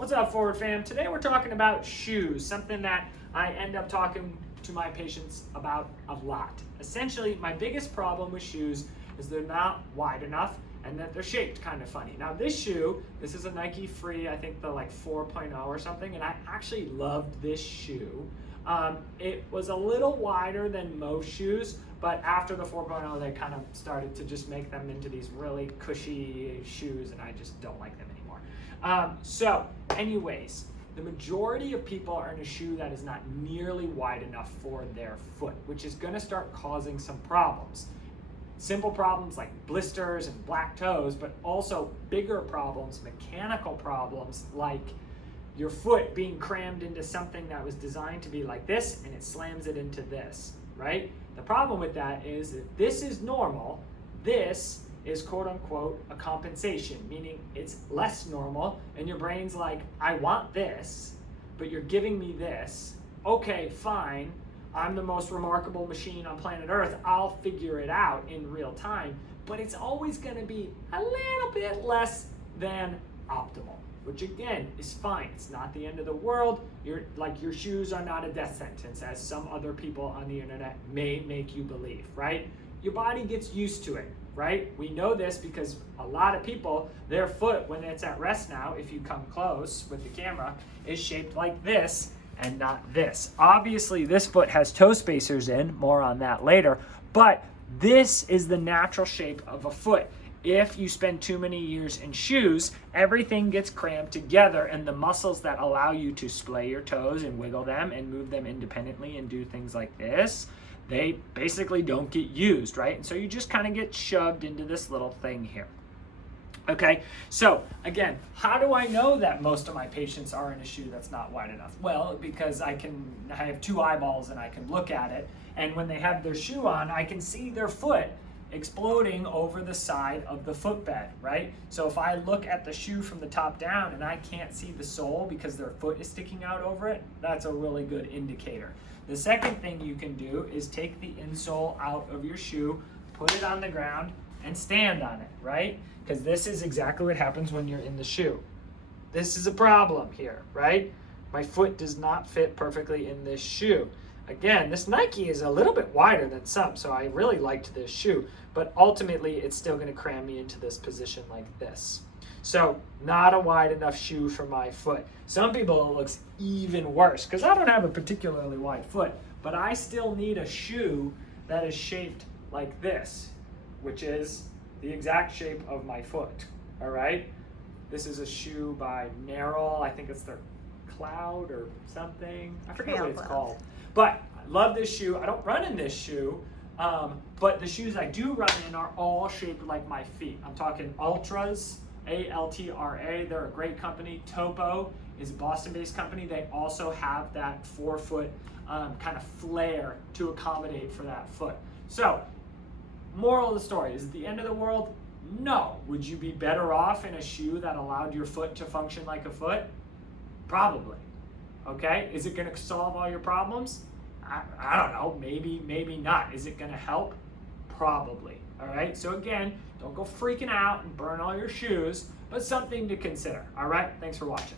What's up, Forward fam? Today we're talking about shoes, something that I end up talking to my patients about a lot. Essentially, my biggest problem with shoes is they're not wide enough and that they're shaped kind of funny. Now this shoe, this is a Nike Free, I think the like 4.0 or something, and I actually loved this shoe. It was a little wider than most shoes, but after the 4.0 they kind of started to just make them into these really cushy shoes, and I just don't like them anymore. So anyways, the majority of people are in a shoe that is not nearly wide enough for their foot, which is going to start causing some problems. Simple problems like blisters and black toes, but also bigger problems, mechanical problems like your foot being crammed into something that was designed to be like this and it slams it into this, right? The problem with that is if this is normal, this is quote unquote a compensation, meaning it's less normal and your brain's like, I want this, but you're giving me this. Okay, fine. I'm the most remarkable machine on planet Earth. I'll figure it out in real time, but it's always going to be a little bit less than optimal, which again is fine. It's not the end of the world. Your shoes are not a death sentence, as some other people on the internet may make you believe, right? Your body gets used to it, right? We know this because a lot of people, their foot, when it's at rest now, if you come close with the camera, is shaped like this and not this. Obviously, this foot has toe spacers in, more on that later, but this is the natural shape of a foot. If you spend too many years in shoes, everything gets crammed together, and the muscles that allow you to splay your toes and wiggle them and move them independently and do things like this, they basically don't get used, right? And so you just kind of get shoved into this little thing here. Okay, so again, how do I know that most of my patients are in a shoe that's not wide enough? Well, because I have two eyeballs and I can look at it, and when they have their shoe on, I can see their foot exploding over the side of the footbed, right? So if I look at the shoe from the top down and I can't see the sole because their foot is sticking out over it, that's a really good indicator. The second thing you can do is take the insole out of your shoe, put it on the ground, and stand on it, right? Because this is exactly what happens when you're in the shoe. This is a problem here, right? My foot does not fit perfectly in this shoe. Again, this Nike is a little bit wider than some, so I really liked this shoe, but ultimately it's still going to cram me into this position like this. So not a wide enough shoe for my foot. Some people, it looks even worse because I don't have a particularly wide foot, but I still need a shoe that is shaped like this, which is the exact shape of my foot, all right? This is a shoe by Narrow. I think it's their Cloud or something. I forget what it's called. But I love this shoe. I don't run in this shoe, but the shoes I do run in are all shaped like my feet. I'm talking Ultras, A-L-T-R-A. They're a great company. Topo is a Boston-based company. They also have that forefoot kind of flare to accommodate for that foot. So, moral of the story, is it the end of the world? No. Would you be better off in a shoe that allowed your foot to function like a foot? Probably. Okay, is it going to solve all your problems? I don't know, maybe not. Is it going to help? Probably. All right, so again, don't go freaking out and burn all your shoes, but something to consider. All right, thanks for watching.